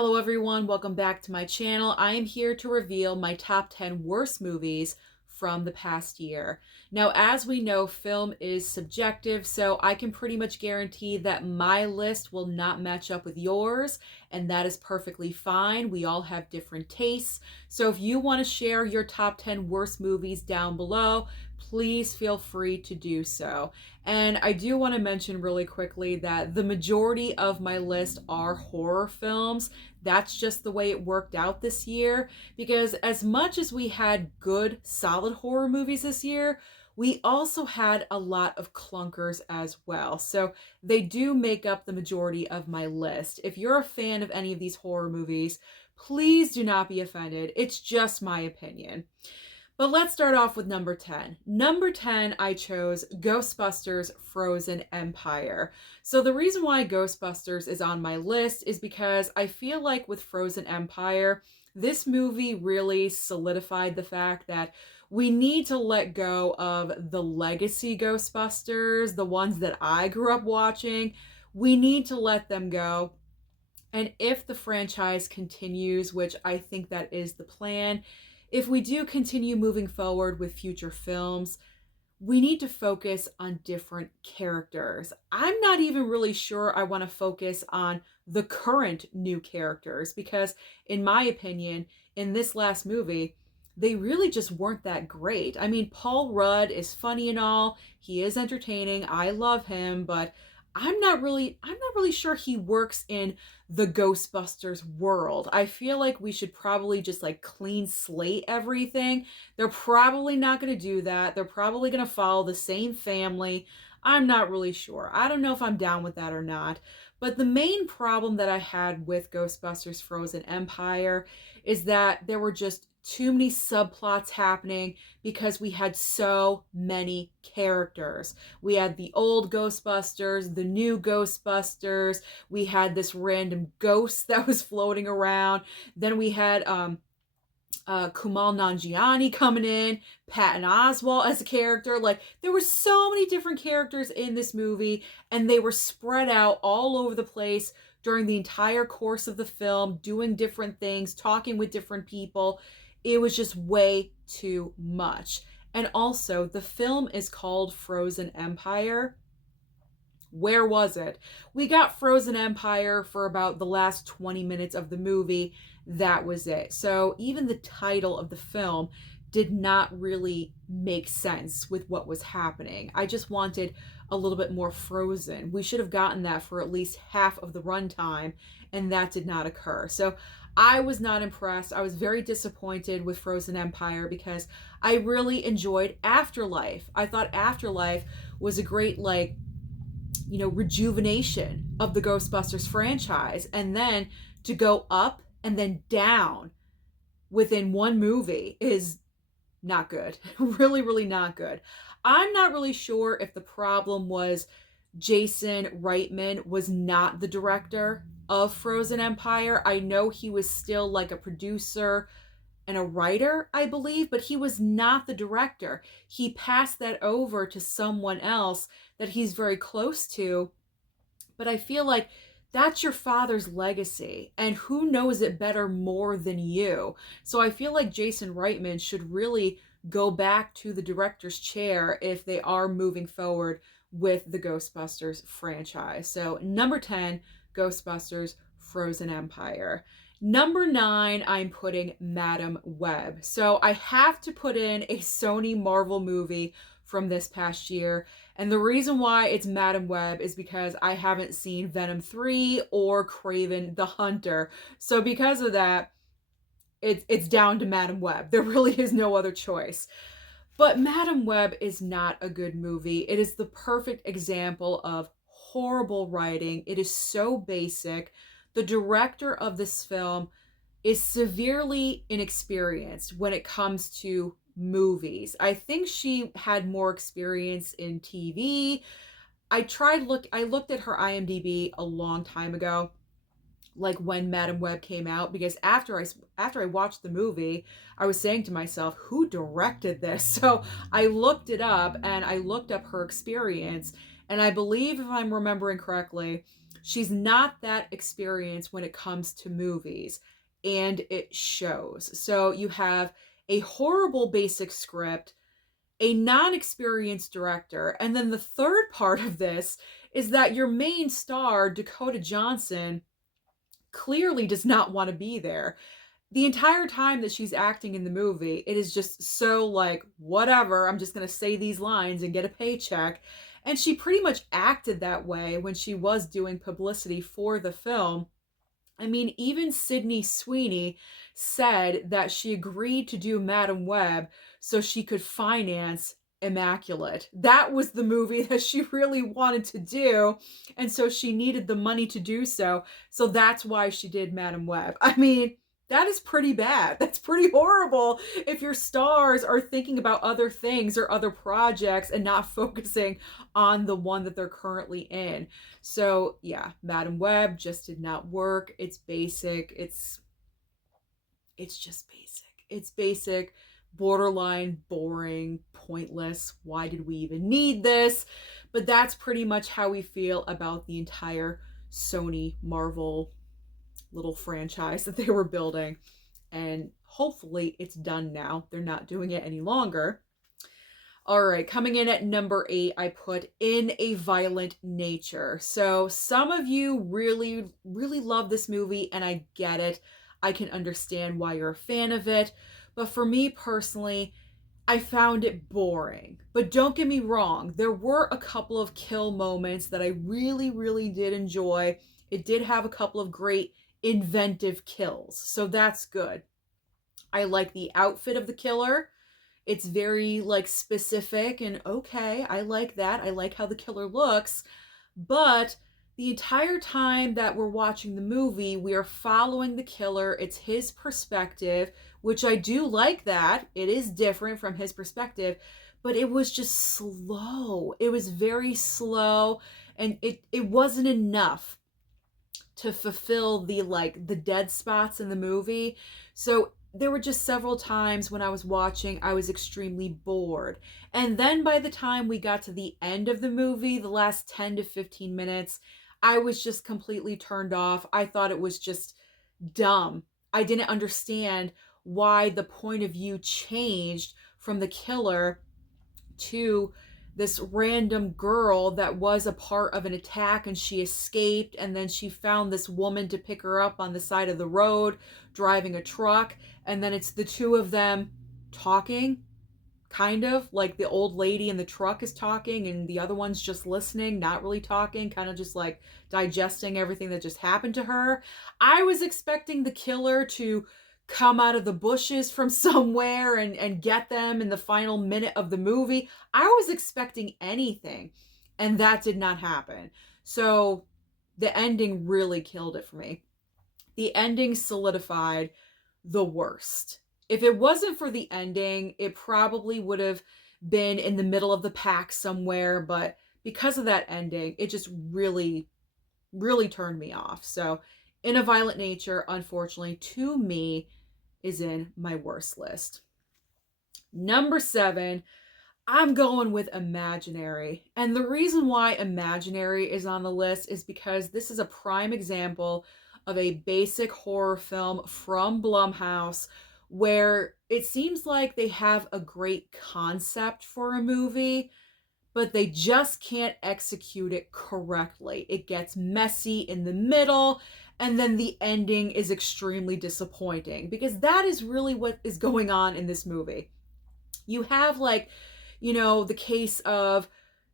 Hello everyone, welcome back to my channel. I am here to reveal my top 10 worst movies from the past year. Now, as we know, film is subjective, so I can pretty much guarantee that my list will not match up with yours, and that is perfectly fine. We all have different tastes. So if you want to share your top 10 worst movies down below, please feel free to do so. And I do want to mention really quickly that the majority of my list are horror films. That's just the way it worked out this year, because as much as we had good, solid horror movies this year, we also had a lot of clunkers as well. So they do make up the majority of my list. If you're a fan of any of these horror movies, please do not be offended. It's just my opinion. But let's start off with number 10. Number 10, I chose Ghostbusters Frozen Empire. So the reason why Ghostbusters is on my list is because I feel like with Frozen Empire, this movie really solidified the fact that we need to let go of the legacy Ghostbusters, the ones that I grew up watching. We need to let them go. And if the franchise continues, which I think that is the plan, if we do continue moving forward with future films, we need to focus on different characters. I'm not even really sure I want to focus on the current new characters because, in my opinion, in this last movie, they really just weren't that great. I mean, Paul Rudd is funny and all, he is entertaining, I love him, but I'm not really sure he works in the Ghostbusters world. I feel like we should probably just like clean slate everything. They're probably not going to do that. They're probably going to follow the same family. I'm not really sure. I don't know if I'm down with that or not. But the main problem that I had with Ghostbusters Frozen Empire is that there were just too many subplots happening because we had so many characters. We had the old Ghostbusters, the new Ghostbusters, we had this random ghost that was floating around, then we had Kumail Nanjiani coming in, Patton Oswalt as a character. Like, there were so many different characters in this movie, and they were spread out all over the place during the entire course of the film, doing different things, talking with different people. It was just way too much. And also, the film is called Frozen Empire. Where was it? We got Frozen Empire for about the last 20 minutes of the movie. That was it. So even the title of the film did not really make sense with what was happening. I just wanted a little bit more Frozen. We should have gotten that for at least half of the runtime, and that did not occur. So I was not impressed. I was very disappointed with Frozen Empire because I really enjoyed Afterlife. I thought Afterlife was a great, like, rejuvenation of the Ghostbusters franchise. And then to go up and then down within one movie is not good. Really, really not good. I'm not really sure if the problem was Jason Reitman was not the director of Frozen Empire. I know he was still like a producer and a writer, I believe, but he was not the director. He passed that over to someone else that he's very close to. But I feel like that's your father's legacy, and who knows it better more than you? So I feel like Jason Reitman should really go back to the director's chair if they are moving forward with the Ghostbusters franchise. So number 10, Ghostbusters Frozen Empire. Number 9, I'm putting Madam Web. So I have to put in a Sony Marvel movie from this past year. And the reason why it's Madam Web is because I haven't seen Venom 3 or Kraven the Hunter. So because of that, it's down to Madam Web. There really is no other choice. But Madam Web is not a good movie. It is the perfect example of horrible writing. It is so basic. The director of this film is severely inexperienced when it comes to movies. I think she had more experience in TV. I looked at her IMDb a long time ago, like when Madam Web came out, because after I watched the movie, I was saying to myself, who directed this? So I looked it up, and I looked up her experience, and I believe, if I'm remembering correctly, She's not that experienced when it comes to movies, and it shows. So you have a horrible basic script, a non experienced director, and then the third part of this is that your main star, Dakota Johnson, clearly does not want to be there. The entire time that she's acting in the movie, it is just so like, whatever, I'm just going to say these lines and get a paycheck. And she pretty much acted that way when she was doing publicity for the film. I mean, even Sydney Sweeney said that she agreed to do Madam Web so she could finance Immaculate. That was the movie that she really wanted to do, and so she needed the money to do so. So that's why she did Madam Web. I mean, that is pretty bad. That's pretty horrible if your stars are thinking about other things or other projects and not focusing on the one that they're currently in. So yeah, Madam Web just did not work. It's basic. It's just basic. It's basic, borderline boring, pointless. Why did we even need this? But that's pretty much how we feel about the entire Sony Marvel little franchise that they were building. And hopefully it's done now. They're not doing it any longer. All right, coming in at number 8, I put In a Violent Nature. So some of you really, really love this movie, and I get it. I can understand why you're a fan of it. But for me personally, I found it boring. But don't get me wrong, there were a couple of kill moments that I really, really did enjoy. It did have a couple of great inventive kills, so that's good. I like the outfit of the killer. It's very like specific and okay, I like that. I like how the killer looks. But the entire time that we're watching the movie, we are following the killer. It's his perspective, which I do like that. It is different from his perspective, but it was just slow. It was very slow, and it wasn't enough to fulfill the dead spots in the movie. So there were just several times when I was watching, I was extremely bored. And then by the time we got to the end of the movie, the last 10 to 15 minutes, I was just completely turned off. I thought it was just dumb. I didn't understand why the point of view changed from the killer to this random girl that was a part of an attack, and she escaped, and then she found this woman to pick her up on the side of the road driving a truck, and then it's the two of them talking, kind of like the old lady in the truck is talking and the other one's just listening, not really talking, kind of just like digesting everything that just happened to her. I was expecting the killer to come out of the bushes from somewhere and get them in the final minute of the movie. I was expecting anything, and that did not happen. So the ending really killed it for me. The ending solidified the worst. If it wasn't for the ending, it probably would have been in the middle of the pack somewhere, but because of that ending, it just really, really turned me off. So, In a Violent Nature, unfortunately, to me, is in my worst list. Number 7, I'm going with Imaginary. And the reason why Imaginary is on the list is because this is a prime example of a basic horror film from Blumhouse where it seems like they have a great concept for a movie, but they just can't execute it correctly. It gets messy in the middle, and then the ending is extremely disappointing because that is really what is going on in this movie. You have the case of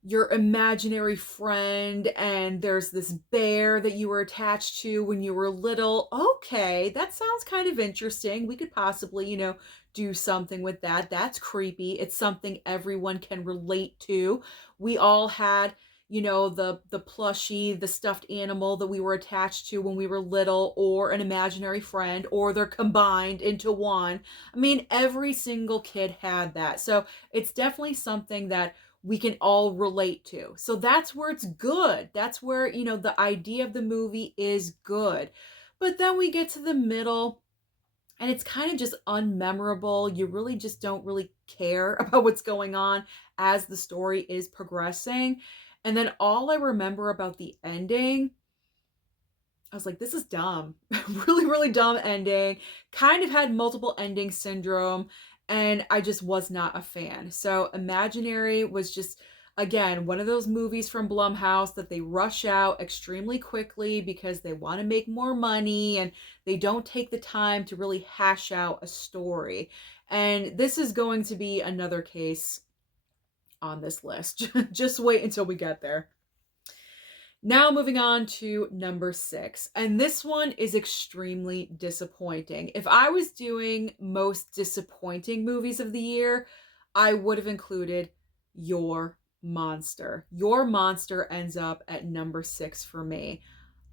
your imaginary friend, and there's this bear that you were attached to when you were little. Okay, that sounds kind of interesting. We could possibly, do something with that. That's creepy. It's something everyone can relate to. We all had, the plushie, the stuffed animal that we were attached to when we were little, or an imaginary friend, or they're combined into one. I mean, every single kid had that. So it's definitely something that we can all relate to. So that's where it's good. That's where, the idea of the movie is good. But then we get to the middle, and it's kind of just unmemorable. You really just don't really care about what's going on as the story is progressing. And then all I remember about the ending I was like, this is dumb. Really, really dumb ending. Kind of had multiple ending syndrome, and I just was not a fan. So, Imaginary was just, again, one of those movies from Blumhouse that they rush out extremely quickly because they want to make more money and they don't take the time to really hash out a story. And this is going to be another case on this list. Just wait until we get there. Now, moving on to number 6. And this one is extremely disappointing. If I was doing most disappointing movies of the year, I would have included Your Monster. Your Monster ends up at number 6 for me.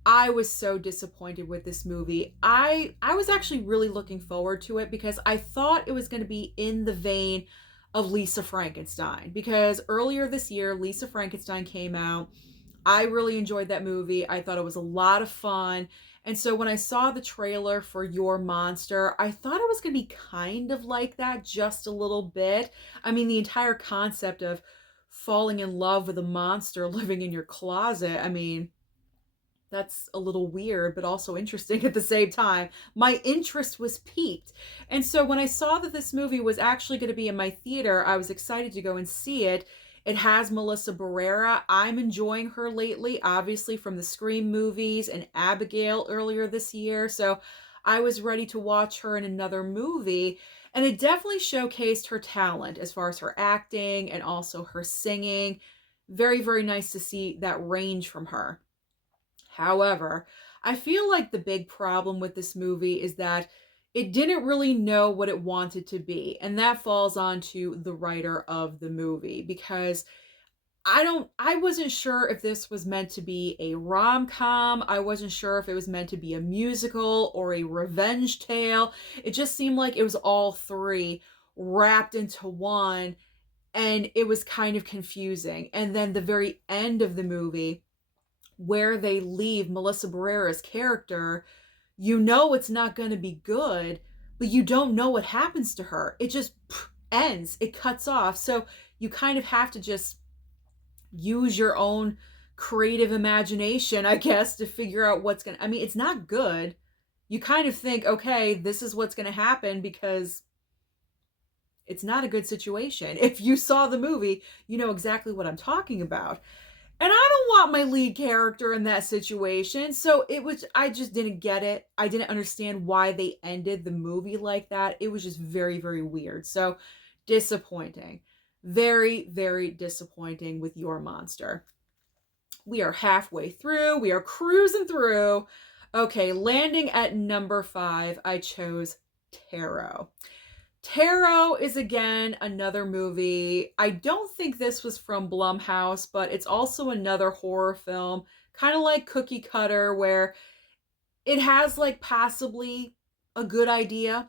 I was so disappointed with this movie. I was actually really looking forward to it because I thought it was going to be in the vein of Lisa Frankenstein, because earlier this year Lisa Frankenstein came out. I really enjoyed that movie. I thought it was a lot of fun. And so when I saw the trailer for Your Monster, I thought it was going to be kind of like that, just a little bit. I mean, the entire concept of falling in love with a monster living in your closet, I mean, that's a little weird, but also interesting at the same time. My interest was piqued. And so when I saw that this movie was actually going to be in my theater, I was excited to go and see it. It has Melissa Barrera. I'm enjoying her lately, obviously from the Scream movies and Abigail earlier this year. So I was ready to watch her in another movie. And it definitely showcased her talent as far as her acting and also her singing. Very, very nice to see that range from her. However, I feel like the big problem with this movie is that it didn't really know what it wanted to be. And that falls onto the writer of the movie, because I wasn't sure if this was meant to be a rom-com. I wasn't sure if it was meant to be a musical or a revenge tale. It just seemed like it was all three wrapped into one, and it was kind of confusing. And then the very end of the movie, where they leave Melissa Barrera's character, you know it's not going to be good, but you don't know what happens to her. It just ends, it cuts off. So you kind of have to just use your own creative imagination, I guess, to figure out what's going to, I mean, it's not good. You kind of think, okay, this is what's going to happen, because it's not a good situation. If you saw the movie, you know exactly what I'm talking about. And I don't want my lead character in that situation. So I just didn't get it. I didn't understand why they ended the movie like that. It was just very, very weird. So disappointing. Very, very disappointing with Your Monster. We are halfway through. We are cruising through. Okay, landing at number 5, I chose Tarot. Tarot is, again, another movie. I don't think this was from Blumhouse, but it's also another horror film, kind of like Cookie Cutter, where it has like possibly a good idea,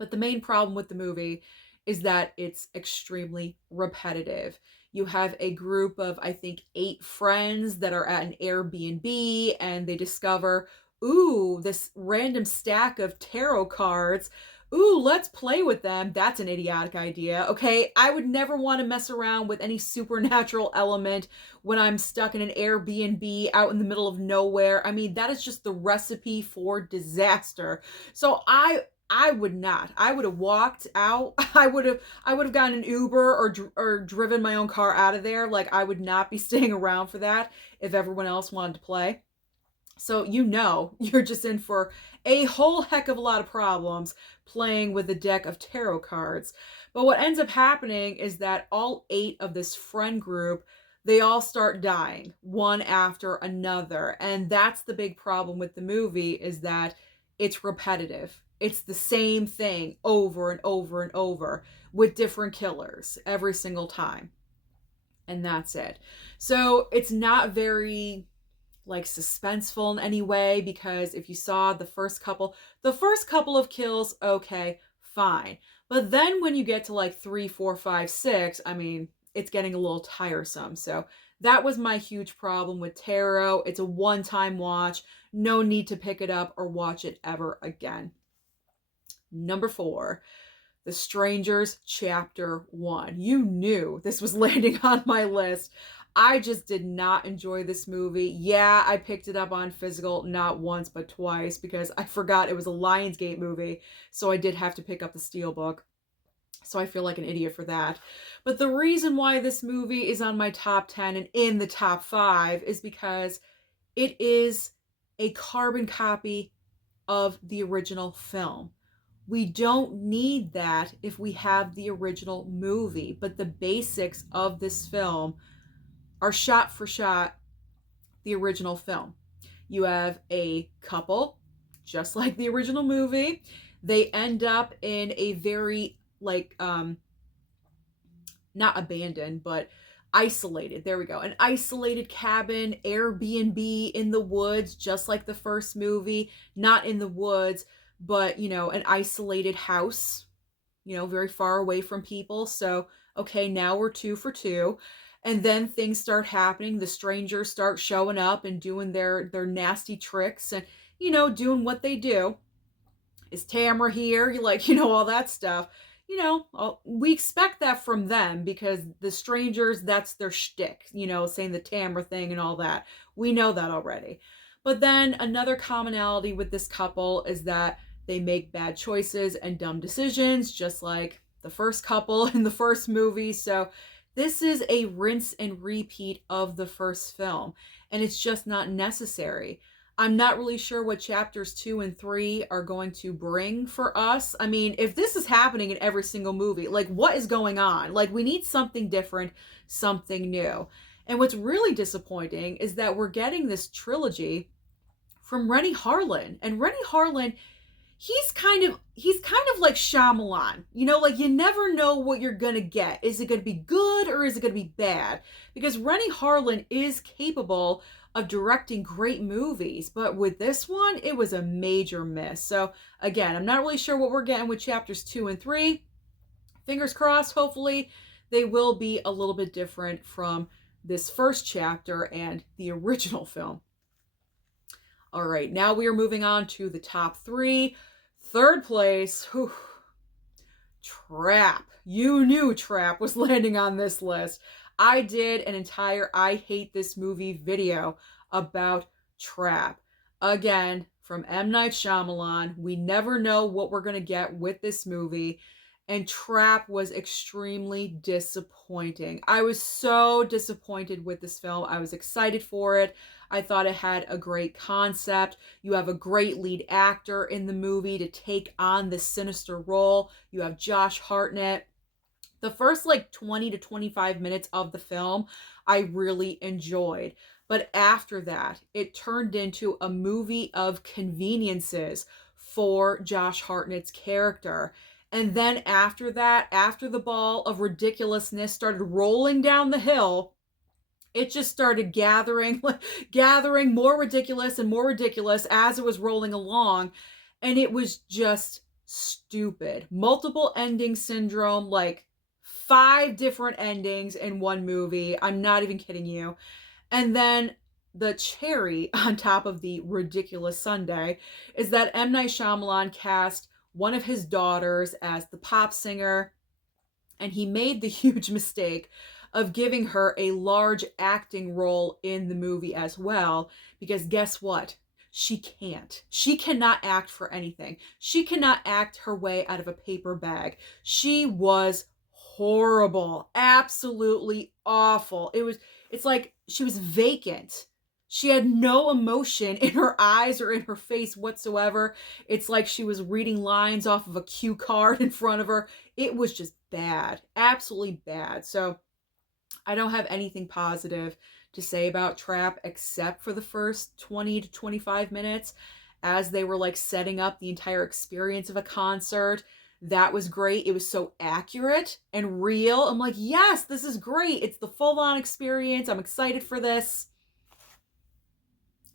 but the main problem with the movie is that it's extremely repetitive. You have a group of, I think, 8 friends that are at an Airbnb, and they discover, ooh, this random stack of tarot cards. Ooh, let's play with them. That's an idiotic idea. Okay, I would never want to mess around with any supernatural element when I'm stuck in an Airbnb out in the middle of nowhere. I mean, that is just the recipe for disaster. So I would not. I would have walked out. I would have gotten an Uber or driven my own car out of there. Like, I would not be staying around for that if everyone else wanted to play. So you know you're just in for a whole heck of a lot of problems playing with a deck of tarot cards. But what ends up happening is that all 8 of this friend group, they all start dying one after another. And that's the big problem with the movie, is that it's repetitive. It's the same thing over and over and over with different killers every single time. And that's it. So it's not very like suspenseful in any way, because if you saw the first couple of kills, okay, fine. But then when you get to like 3, 4, 5, 6, I mean, it's getting a little tiresome. So that was my huge problem with Tarot. It's a one-time watch. No need to pick it up or watch it ever again. Number 4, The Strangers Chapter 1. You knew this was landing on my list. I just did not enjoy this movie. Yeah, I picked it up on physical not once but twice because I forgot it was a Lionsgate movie, so I did have to pick up the Steelbook. So I feel like an idiot for that. But the reason why this movie is on my top 10 and in the top 5 is because it is a carbon copy of the original film. We don't need that if we have the original movie, but the basics of this film are shot for shot the original film. You have a couple, just like the original movie. They end up in a very, like, not abandoned, but isolated. There we go. An isolated cabin, Airbnb in the woods, just like the first movie. Not in the woods, but, an isolated house, very far away from people. So, okay, now we're 2 for 2. And then things start happening. The strangers start showing up and doing their nasty tricks and, doing what they do. Is Tamara here? All that stuff. We expect that from them because the strangers, that's their shtick, saying the Tamara thing and all that. We know that already. But then another commonality with this couple is that they make bad choices and dumb decisions, just like the first couple in the first movie. So this is a rinse and repeat of the first film, and it's just not necessary. I'm not really sure what chapters 2 and 3 are going to bring for us. I mean, if this is happening in every single movie, like, what is going on? Like, we need something different, something new. And what's really disappointing is that we're getting this trilogy from Renny Harlin. And Renny Harlin, he's kind of like Shyamalan. Like, you never know what you're gonna get. Is it gonna be good or is it gonna be bad? Because Renny Harlin is capable of directing great movies, but with this one, it was a major miss. So again, I'm not really sure what we're getting with chapters 2 and 3. Fingers crossed, hopefully they will be a little bit different from this first chapter and the original film. All right, now we are moving on to the top 3. Third place, whew, Trap. You knew Trap was landing on this list. I did an entire I hate this movie video about Trap. Again, from M. Night Shyamalan. We never know what we're going to get with this movie. And Trap was extremely disappointing. I was so disappointed with this film. I was excited for it. I thought it had a great concept. You have a great lead actor in the movie to take on this sinister role. You have Josh Hartnett. The first 20 to 25 minutes of the film, I really enjoyed. But after that, it turned into a movie of conveniences for Josh Hartnett's character. And then after that, after the ball of ridiculousness started rolling down the hill, it just started gathering more ridiculous and more ridiculous as it was rolling along. And it was just stupid. Multiple ending syndrome, 5 different endings in one movie. I'm not even kidding you. And then the cherry on top of the ridiculous sundae is that M. Night Shyamalan cast one of his daughters as the pop singer, and he made the huge mistake of giving her a large acting role in the movie as well, because guess what? She can't. She cannot act for anything. She cannot act her way out of a paper bag. She was horrible. Absolutely awful. It's like she was vacant. She had no emotion in her eyes or in her face whatsoever. It's like she was reading lines off of a cue card in front of her. It was just bad. Absolutely bad. So I don't have anything positive to say about Trap except for the first 20 to 25 minutes as they were setting up the entire experience of a concert. That was great. It was so accurate and real. I'm like, yes, this is great. It's the full-on experience. I'm excited for this.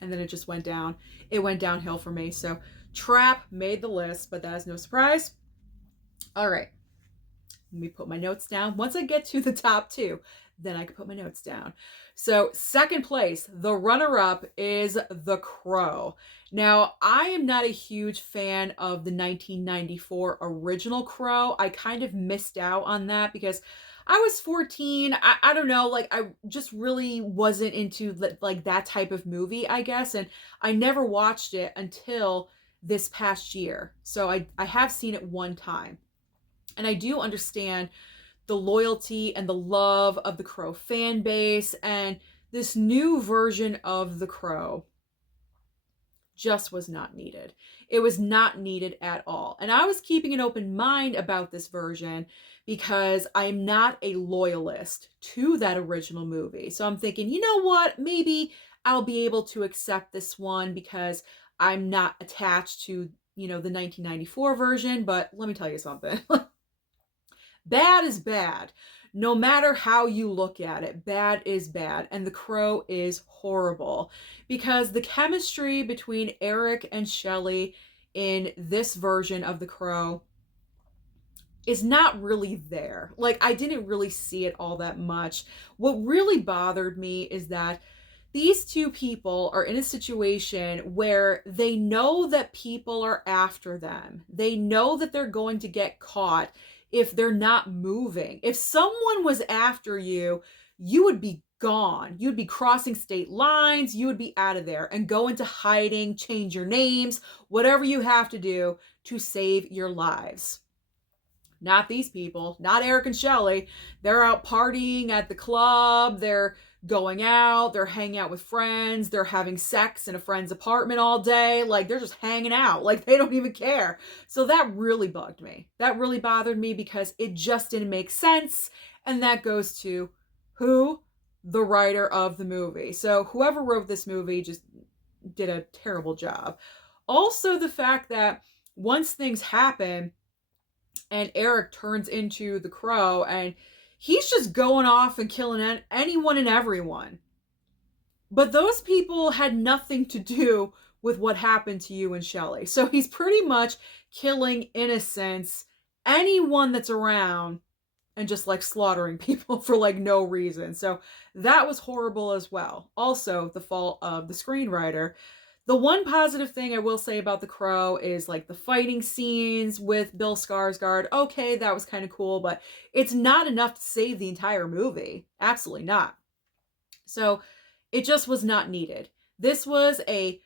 And then it just went down. It went downhill for me. So Trap made the list, but that is no surprise. All right. Let me put my notes down. Once I get to the top 2, then I can put my notes down. So second place, the runner-up is The Crow. Now, I am not a huge fan of the 1994 original Crow. I kind of missed out on that because I was 14. I don't know, like I just really wasn't into like that type of movie, I guess, and I never watched it until this past year. So I have seen it one time. And I do understand the loyalty and the love of the Crow fan base, and this new version of the Crow just was not needed. It was not needed at all. And I was keeping an open mind about this version because I'm not a loyalist to that original movie. So I'm thinking, you know what? Maybe I'll be able to accept this one because I'm not attached to, the 1994 version. But let me tell you something. Bad is bad. No matter how you look at it, bad is bad. And The Crow is horrible because the chemistry between Eric and Shelley in this version of The Crow is not really there. Like, I didn't really see it all that much. What really bothered me is that these two people are in a situation where they know that people are after them. They know that they're going to get caught if they're not moving. If someone was after you, you would be gone. You'd be crossing state lines. You would be out of there and go into hiding, change your names, whatever you have to do to save your lives. Not these people, not Eric and Shelley. They're out partying at the club. They're going out. They're hanging out with friends. They're having sex in a friend's apartment all day. Like, they're just hanging out. Like, they don't even care. So that really bugged me. That really bothered me because it just didn't make sense. And that goes to who? The writer of the movie. So whoever wrote this movie just did a terrible job. Also, the fact that once things happen, and Eric turns into the Crow, and he's just going off and killing anyone and everyone. But those people had nothing to do with what happened to you and Shelley. So he's pretty much killing innocents, anyone that's around, and just like slaughtering people for like no reason. So that was horrible as well. Also, the fault of the screenwriter. The one positive thing I will say about The Crow is like the fighting scenes with Bill Skarsgård. Okay, that was kind of cool, but it's not enough to save the entire movie. Absolutely not. So it just was not needed. This was a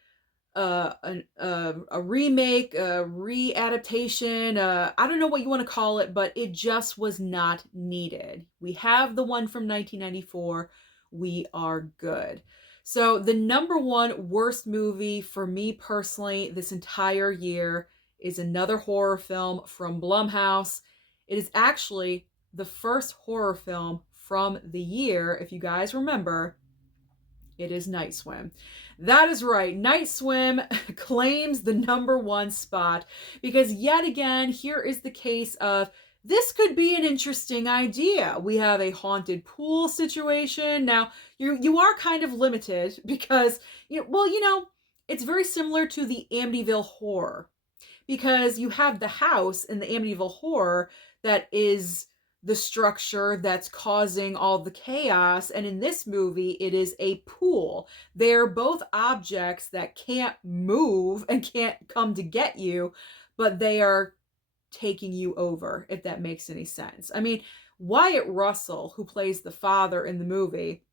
remake, a readaptation. I don't know what you want to call it, but it just was not needed. We have the one from 1994. We are good. So the number one worst movie for me personally this entire year is another horror film from Blumhouse. It is actually the first horror film from the year. If you guys remember, it is Night Swim. That is right. Night Swim claims the number one spot because yet again, here is the case of this could be an interesting idea. We have a haunted pool situation. Now, you are kind of limited because, it's very similar to the Amityville Horror because you have the house in the Amityville Horror that is the structure that's causing all the chaos. And in this movie, it is a pool. They're both objects that can't move and can't come to get you, but they are taking you over, if that makes any sense. I mean, Wyatt Russell, who plays the father in the movie,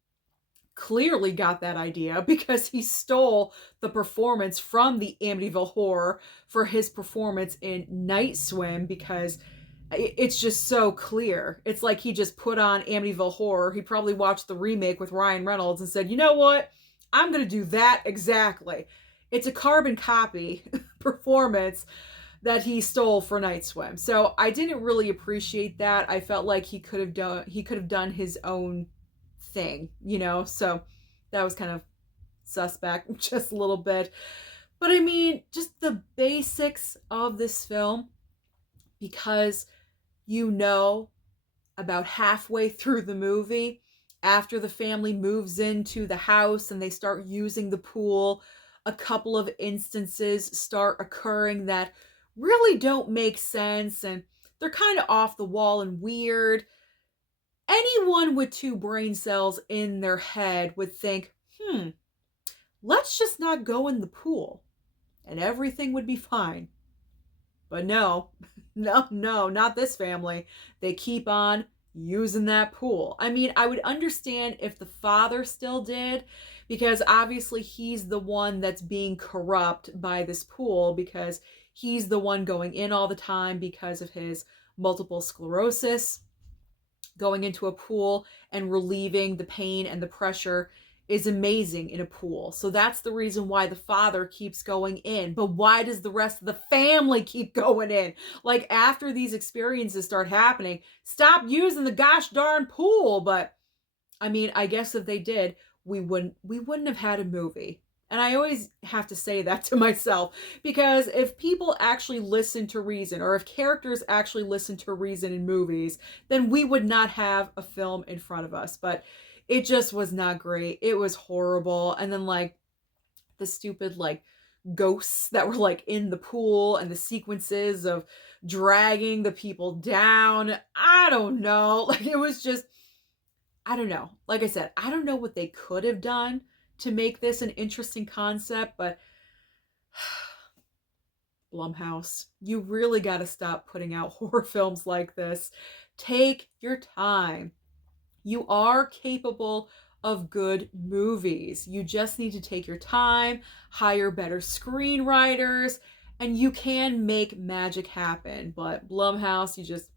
clearly got that idea because he stole the performance from the Amityville Horror for his performance in Night Swim because it's just so clear. It's like he just put on Amityville Horror. He probably watched the remake with Ryan Reynolds and said, you know what? I'm going to do that exactly. It's a carbon copy performance that he stole for Night Swim. So I didn't really appreciate that. I felt like he could have done his own thing, so that was kind of suspect just a little bit. But I mean, just the basics of this film, because about halfway through the movie, after the family moves into the house and they start using the pool, a couple of instances start occurring that really don't make sense and they're kind of off the wall and weird. Anyone with two brain cells in their head would think, let's just not go in the pool and everything would be fine. But no, not this family. They keep on using that pool. I mean, I would understand if the father still did, because obviously he's the one that's being corrupt by this pool, because he's the one going in all the time because of his multiple sclerosis. Going into a pool and relieving the pain and the pressure is amazing in a pool. So that's the reason why the father keeps going in. But why does the rest of the family keep going in? Like, after these experiences start happening, stop using the gosh darn pool. But I mean, I guess if they did, we wouldn't have had a movie. And I always have to say that to myself, because if people actually listen to reason, or if characters actually listen to reason in movies, then we would not have a film in front of us. But it just was not great. It was horrible. And then, like, the stupid, like, ghosts that were, like, in the pool, and the sequences of dragging the people down. I don't know. Like, it was just, I don't know. Like I said, I don't know what they could have done to make this an interesting concept, but Blumhouse, you really got to stop putting out horror films like this. Take your time. You are capable of good movies. You just need to take your time, hire better screenwriters, and you can make magic happen. But Blumhouse, you just,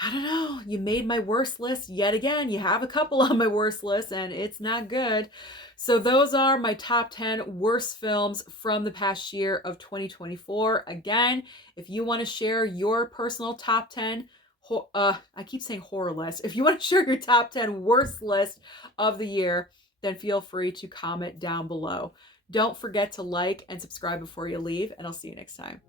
I don't know. You made my worst list yet again. You have a couple on my worst list, and it's not good. So those are my top 10 worst films from the past year of 2024. Again, if you want to share your personal top 10, I keep saying horror list. If you want to share your top 10 worst list of the year, then feel free to comment down below. Don't forget to like and subscribe before you leave, and I'll see you next time.